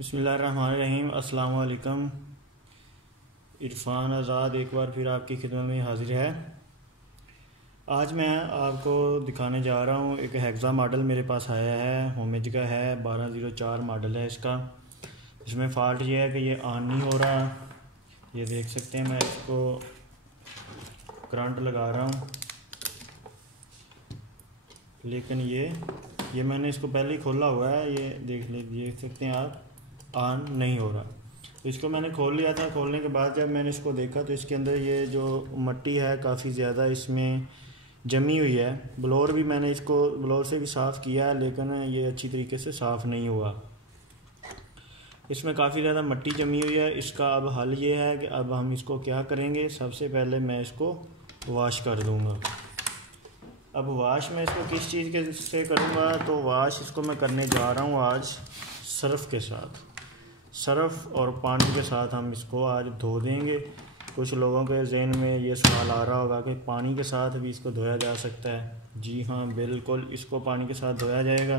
बिस्मिल्लाहिर्रहमानिर्रहीम। अस्सलाम वालेकुम। इरफान आज़ाद एक बार फिर आपकी खिदमत में हाजिर है। आज मैं आपको दिखाने जा रहा हूँ एक हेक्सा मॉडल मेरे पास आया है, होमेज का है, 1204 मॉडल है इसका। इसमें फ़ॉल्ट ये है कि ये ऑन नहीं हो रहा। ये देख सकते हैं, मैं इसको करंट लगा रहा हूँ लेकिन ये मैंने इसको पहले ही खोला हुआ है। ये देख सकते हैं आप, ऑन नहीं हो रहा। तो इसको मैंने खोल लिया था। खोलने के बाद जब मैंने इसको देखा तो इसके अंदर ये जो मट्टी है काफ़ी ज़्यादा इसमें जमी हुई है। ब्लोअर भी मैंने इसको ब्लोअर से भी साफ़ किया है लेकिन ये अच्छी तरीके से साफ़ नहीं हुआ। इसमें काफ़ी ज़्यादा मट्टी जमी हुई है। इसका अब हल ये है कि अब हम इसको क्या करेंगे, सबसे पहले मैं इसको वॉश कर दूँगा। अब वॉश मैं इसको किस चीज़ के से करूँगा, तो वॉश इसको मैं करने जा रहा हूँ आज सर्फ़ के साथ। सर्फ़ और पानी के साथ हम इसको आज धो देंगे। कुछ लोगों के ज़हन में ये सवाल आ रहा होगा कि पानी के साथ भी इसको धोया जा सकता है। जी हाँ, बिल्कुल इसको पानी के साथ धोया जाएगा।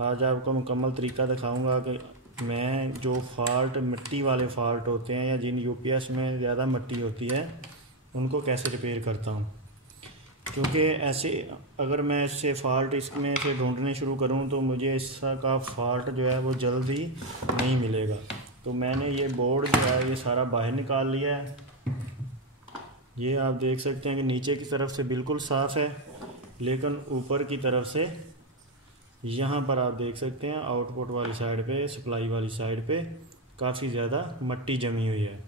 आज आपको मुकम्मल तरीका दिखाऊंगा कि मैं जो फ़ॉल्ट मिट्टी वाले फ़ॉल्ट होते हैं या जिन यूपीएस में ज़्यादा मिट्टी होती है उनको कैसे रिपेयर करता हूँ। क्योंकि ऐसे अगर मैं इससे फ़ॉल्ट इसमें से ढूंढने शुरू करूं तो मुझे इसका फ़ॉल्ट जो है वो जल्द ही नहीं मिलेगा। तो मैंने ये बोर्ड जो है ये सारा बाहर निकाल लिया है। ये आप देख सकते हैं कि नीचे की तरफ से बिल्कुल साफ़ है लेकिन ऊपर की तरफ से यहाँ पर आप देख सकते हैं आउटपुट वाली साइड पे, सप्लाई वाली साइड पे काफ़ी ज़्यादा मट्टी जमी हुई है।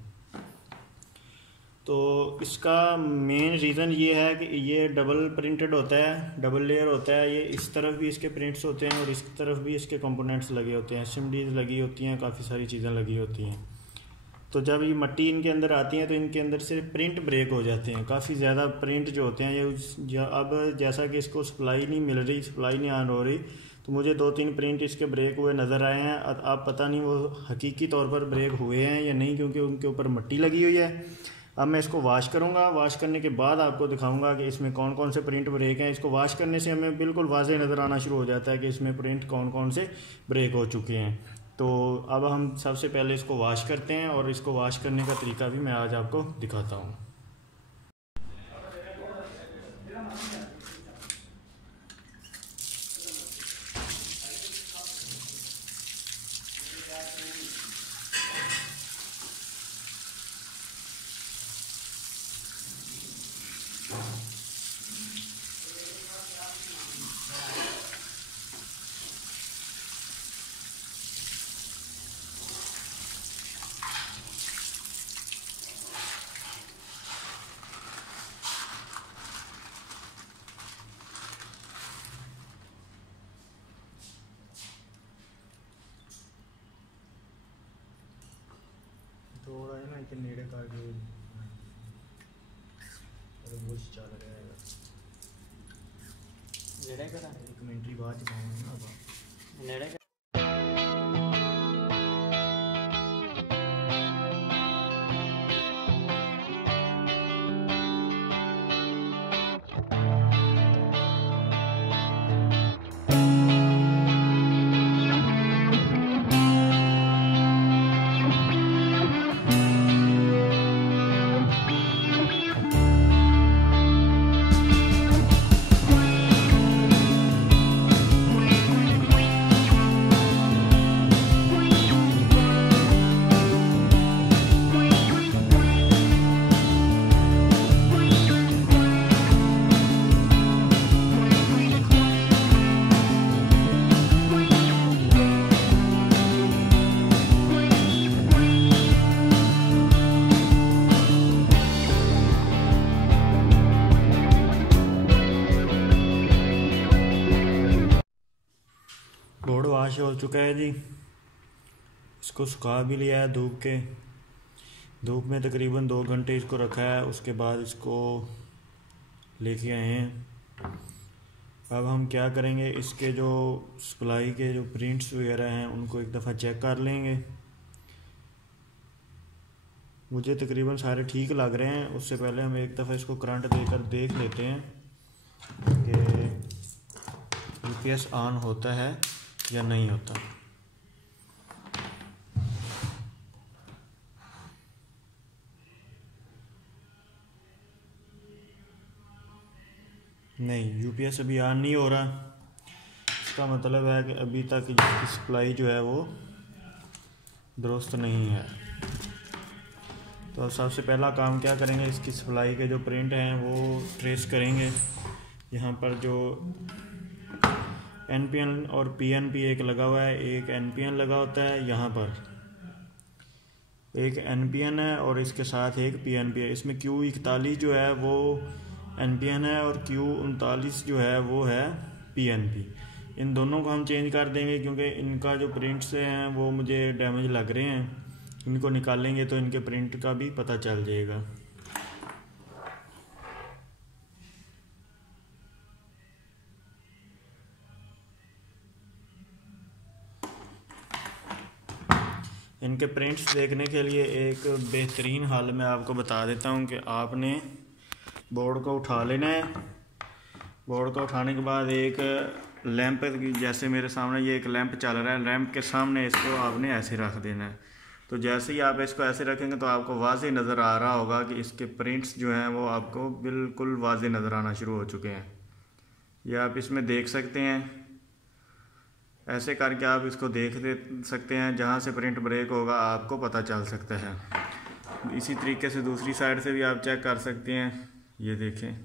तो इसका मेन रीज़न ये है कि ये डबल प्रिंटेड होता है, डबल लेयर होता है। ये इस तरफ भी इसके प्रिंट्स होते हैं और इस तरफ भी इसके कंपोनेंट्स लगे होते हैं, एसएमडीज लगी होती हैं, काफ़ी सारी चीज़ें लगी होती हैं। तो जब ये मट्टी इनके अंदर आती है तो इनके अंदर से प्रिंट ब्रेक हो जाते हैं। काफ़ी ज़्यादा प्रिंट जो होते हैं ये अब जैसा कि इसको सप्लाई नहीं मिल रही, सप्लाई नहीं ऑन हो रही, तो मुझे 2-3 प्रिंट इसके ब्रेक हुए नज़र आए हैं। अब पता नहीं वो हकीकी तौर पर ब्रेक हुए हैं या नहीं, क्योंकि उनके ऊपर मट्टी लगी हुई है। अब मैं इसको वॉश करूँगा। वॉश करने के बाद आपको दिखाऊंगा कि इसमें कौन कौन से प्रिंट ब्रेक हैं। इसको वॉश करने से हमें बिल्कुल वाज़ेह नज़र आना शुरू हो जाता है कि इसमें प्रिंट कौन कौन से ब्रेक हो चुके हैं। तो अब हम सबसे पहले इसको वॉश करते हैं और इसको वॉश करने का तरीका भी मैं आज आपको दिखाता हूँ। थोड़ा है ना कि नेड़े करके बुश चल रहा है नेड़े करा कमेंट्री बाद पाऊंगा ना नेड़े। बोर्ड वॉश हो चुका है जी। इसको सुखा भी लिया है धूप में तकरीबन 2 घंटे इसको रखा है। उसके बाद इसको लेके आए हैं। अब हम क्या करेंगे, इसके जो सप्लाई के जो प्रिंट्स वगैरह हैं उनको एक दफ़ा चेक कर लेंगे। मुझे तकरीबन सारे ठीक लग रहे हैं। उससे पहले हम एक दफ़ा इसको करंट देकर देख लेते हैं कि यूपीएस ऑन होता है या नहीं होता। नहीं, यूपीएस अभी ऑन नहीं हो रहा। इसका मतलब है कि अभी तक इसकी सप्लाई जो है वो दुरुस्त नहीं है। तो सबसे पहला काम क्या करेंगे, इसकी सप्लाई के जो प्रिंट हैं वो ट्रेस करेंगे। यहाँ पर जो एनपीएन और पीएनपी एक लगा हुआ है, एक एनपीएन लगा होता है। यहाँ पर एक एनपीएन है और इसके साथ एक पीएनपी है। इसमें Q41 जो है वो एनपीएन है और Q39 जो है वो है पीएनपी। इन दोनों को हम चेंज कर देंगे क्योंकि इनका जो प्रिंट्स हैं वो मुझे डैमेज लग रहे हैं। इनको निकालेंगे तो इनके प्रिंट का भी पता चल जाएगा। इनके प्रिंट्स देखने के लिए एक बेहतरीन हल मैं आपको बता देता हूं कि आपने बोर्ड को उठा लेना है। बोर्ड को उठाने के बाद एक लैंप, जैसे मेरे सामने ये एक लैंप चल रहा है, लैंप के सामने इसको आपने ऐसे रख देना है। तो जैसे ही आप इसको ऐसे रखेंगे तो आपको वाज़ेह नज़र आ रहा होगा कि इसके प्रिंट्स जो हैं वो आपको बिल्कुल वाज़ेह नज़र आना शुरू हो चुके हैं। ये आप इसमें देख सकते हैं। ऐसे करके आप इसको देख सकते हैं, जहाँ से प्रिंट ब्रेक होगा आपको पता चल सकता है। इसी तरीके से दूसरी साइड से भी आप चेक कर सकते हैं। ये देखें,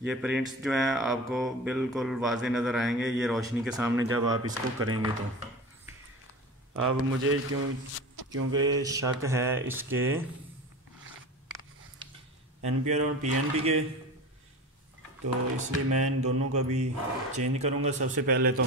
ये प्रिंट्स जो हैं आपको बिल्कुल वाज़ेह नज़र आएंगे ये रोशनी के सामने जब आप इसको करेंगे। तो अब मुझे क्योंकि शक है इसके एनपीआर और पीएनपी के, तो इसलिए मैं इन दोनों का भी चेंज करूँगा सबसे पहले। तो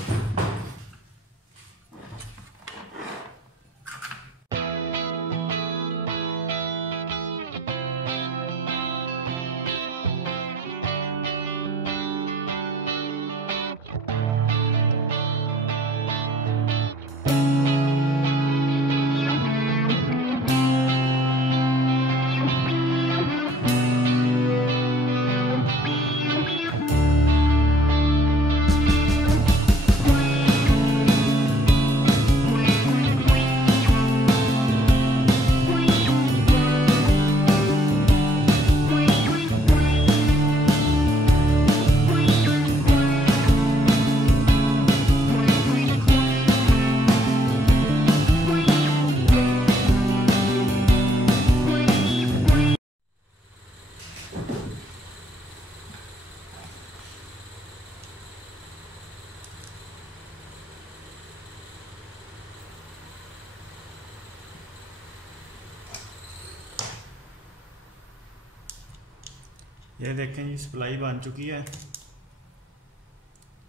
ये देखें जी, सप्लाई बन चुकी है,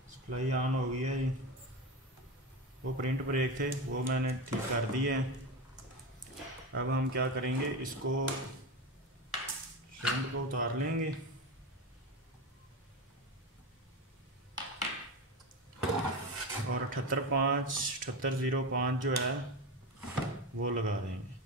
सप्लाई ऑन हो गई है जी। वो प्रिंट ब्रेक थे वो मैंने ठीक कर दिए हैं। अब हम क्या करेंगे, इसको शंट को उतार लेंगे और 7805 जो है वो लगा देंगे।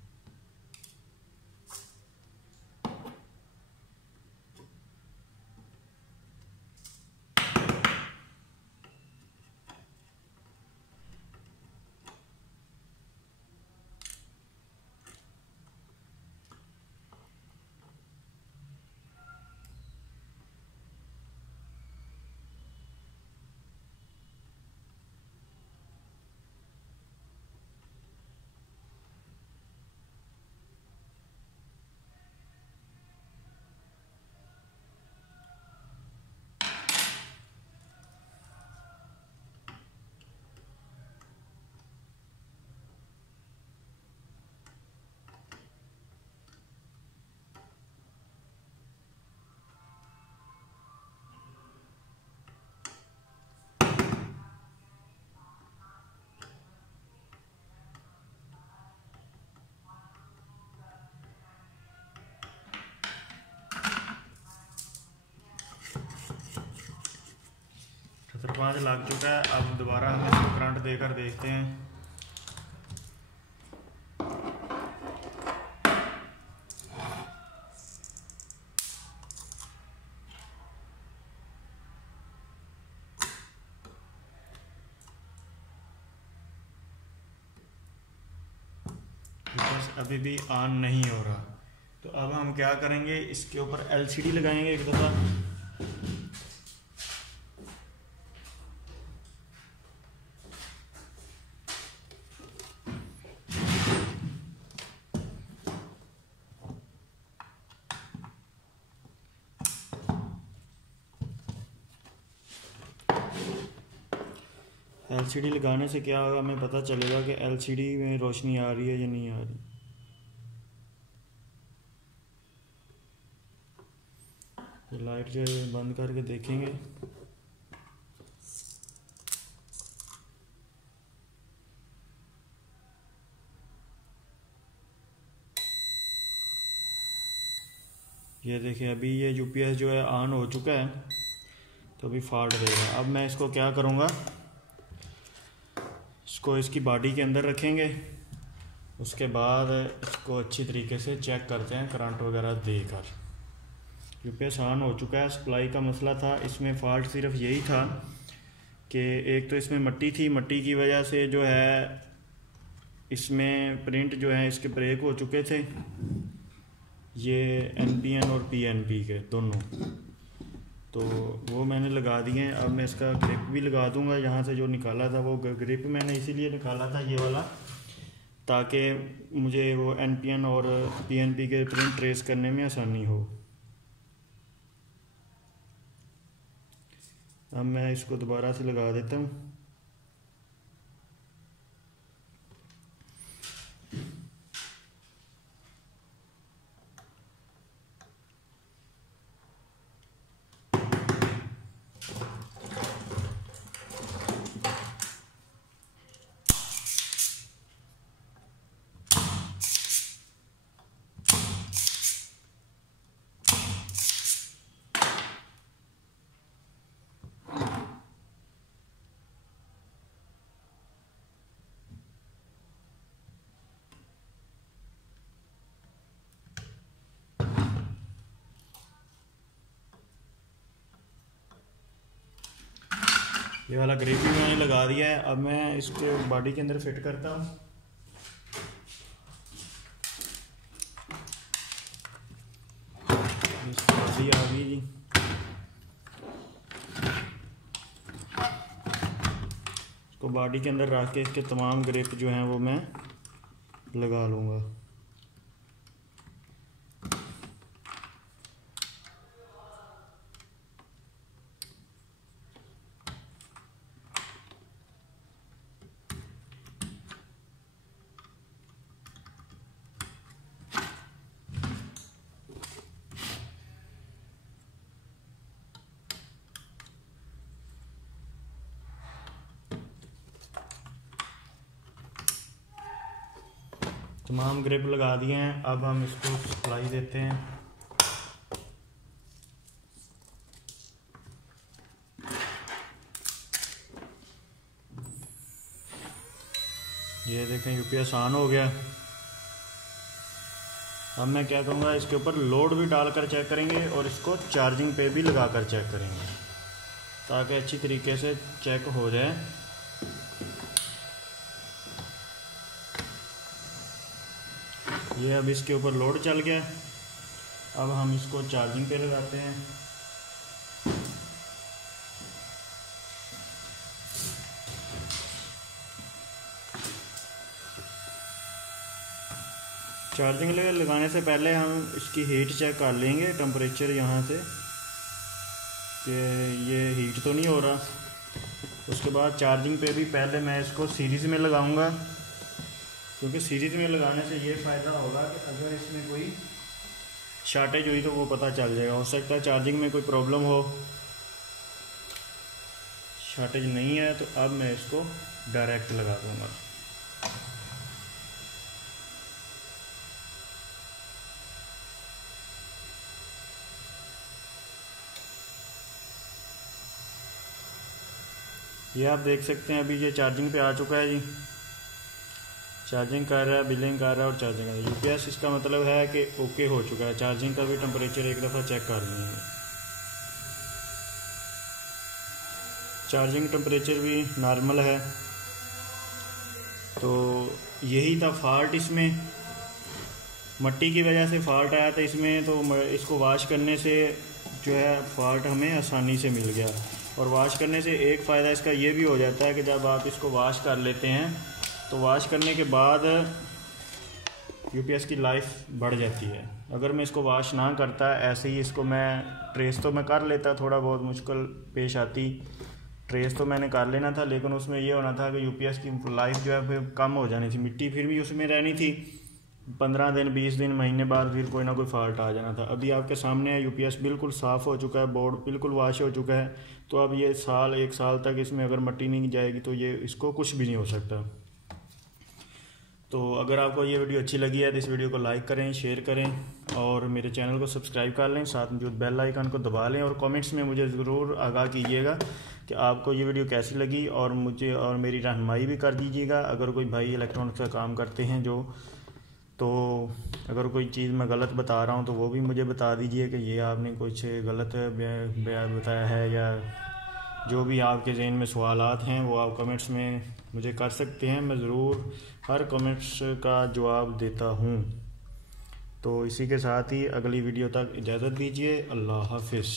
पाँच लग चुका है। अब दोबारा हम इसको करंट देकर देखते हैं। अभी भी ऑन नहीं हो रहा। तो अब हम क्या करेंगे, इसके ऊपर LCD लगाएंगे एक दफ़ा। LCD लगाने से क्या होगा, हमें पता चलेगा कि LCD में रोशनी आ रही है या नहीं आ रही। तो लाइट जो है बंद करके देखेंगे। ये देखिए अभी ये UPS जो है ऑन हो चुका है, तो अभी फॉल्ट देगा। अब मैं इसको क्या करूँगा, इसको इसकी बॉडी के अंदर रखेंगे, उसके बाद इसको अच्छी तरीके से चेक करते हैं करंट वगैरह देकर। UPS ऑन हो चुका है। सप्लाई का मसला था, इसमें फ़ॉल्ट सिर्फ यही था कि एक तो इसमें मट्टी थी, मट्टी की वजह से जो है इसमें प्रिंट जो है इसके ब्रेक हो चुके थे, ये NPN और PNP के दोनों, तो वो मैंने लगा दिए हैं। अब मैं इसका ग्रिप भी लगा दूंगा। यहाँ से जो निकाला था वो ग्रिप मैंने इसीलिए निकाला था ये वाला, ताकि मुझे वो NPN और PNP के प्रिंट ट्रेस करने में आसानी हो। अब मैं इसको दोबारा से लगा देता हूँ। ये वाला ग्रिप भी मैंने लगा दिया है। अब मैं इसके बॉडी के अंदर फिट करता हूँ। बॉडी आ गई जी। इसको बॉडी के अंदर रख के इसके तमाम ग्रिप जो हैं वो मैं लगा लूँगा। तमाम ग्रिप लगा दिए हैं। अब हम इसको सप्लाई देते हैं। ये देखें UPS ऑन हो गया। अब मैं क्या करूँगा, इसके ऊपर लोड भी डालकर चेक करेंगे और इसको चार्जिंग पे भी लगाकर चेक करेंगे, ताकि अच्छी तरीके से चेक हो जाए। ये अब इसके ऊपर लोड चल गया। अब हम इसको चार्जिंग पे लगाते हैं। चार्जिंग लगाने से पहले हम इसकी हीट चेक कर लेंगे, टेम्परेचर यहाँ से कि ये हीट तो नहीं हो रहा। उसके बाद चार्जिंग पे भी पहले मैं इसको सीरीज़ में लगाऊंगा, क्योंकि सीरीज़ में लगाने से ये फ़ायदा होगा कि अगर इसमें कोई शॉर्टेज हुई तो वो पता चल जाएगा। हो सकता है चार्जिंग में कोई प्रॉब्लम हो, शॉर्टेज नहीं है तो अब मैं इसको डायरेक्ट लगा दूँगा। ये आप देख सकते हैं अभी ये चार्जिंग पे आ चुका है जी। चार्जिंग कर रहा है, बिलिंग कर रहा है और चार्जिंग कर रहा है। UPS इसका मतलब है कि ओके हो चुका है। चार्जिंग का भी टेम्परेचर एक दफ़ा चेक कर लेंगे। चार्जिंग टेम्परेचर भी नॉर्मल है। तो यही था फॉल्ट इसमें। मट्टी की वजह से फॉल्ट आया था इसमें, तो इसको वॉश करने से जो है फॉल्ट हमें आसानी से मिल गया। और वॉश करने से एक फ़ायदा इसका ये भी हो जाता है कि जब आप इसको वॉश कर लेते हैं तो वॉश करने के बाद यूपीएस की लाइफ बढ़ जाती है। अगर मैं इसको वॉश ना करता, ऐसे ही इसको मैं ट्रेस तो मैं कर लेता, थोड़ा बहुत मुश्किल पेश आती, ट्रेस तो मैंने कर लेना था, लेकिन उसमें ये होना था कि यूपीएस की लाइफ जो है फिर कम हो जानी थी, मिट्टी फिर भी उसमें रहनी थी, 15 दिन 20 दिन महीने बाद फिर कोई ना कोई फॉल्ट आ जाना था। अभी आपके सामने है यूपीएस बिल्कुल साफ़ हो चुका है, बोर्ड बिल्कुल वॉश हो चुका है। तो अब ये एक साल तक इसमें अगर मट्टी नहीं जाएगी तो ये इसको कुछ भी नहीं हो सकता। तो अगर आपको ये वीडियो अच्छी लगी है तो इस वीडियो को लाइक करें, शेयर करें और मेरे चैनल को सब्सक्राइब कर लें, साथ में जो बेल आइकन को दबा लें और कमेंट्स में मुझे ज़रूर आगाह कीजिएगा कि आपको ये वीडियो कैसी लगी, और मुझे और मेरी रहनुमाई भी कर दीजिएगा। अगर कोई भाई इलेक्ट्रॉनिक्स का काम करते हैं तो अगर कोई चीज़ मैं गलत बता रहा हूँ तो वो भी मुझे बता दीजिए कि ये आपने कुछ गलत बताया है, या जो भी आपके ज़हन में सवालात हैं वो आप कमेंट्स में मुझे कर सकते हैं। मैं ज़रूर हर कमेंट्स का जवाब देता हूँ। तो इसी के साथ ही अगली वीडियो तक इजाज़त दीजिए। अल्लाह हाफिज़।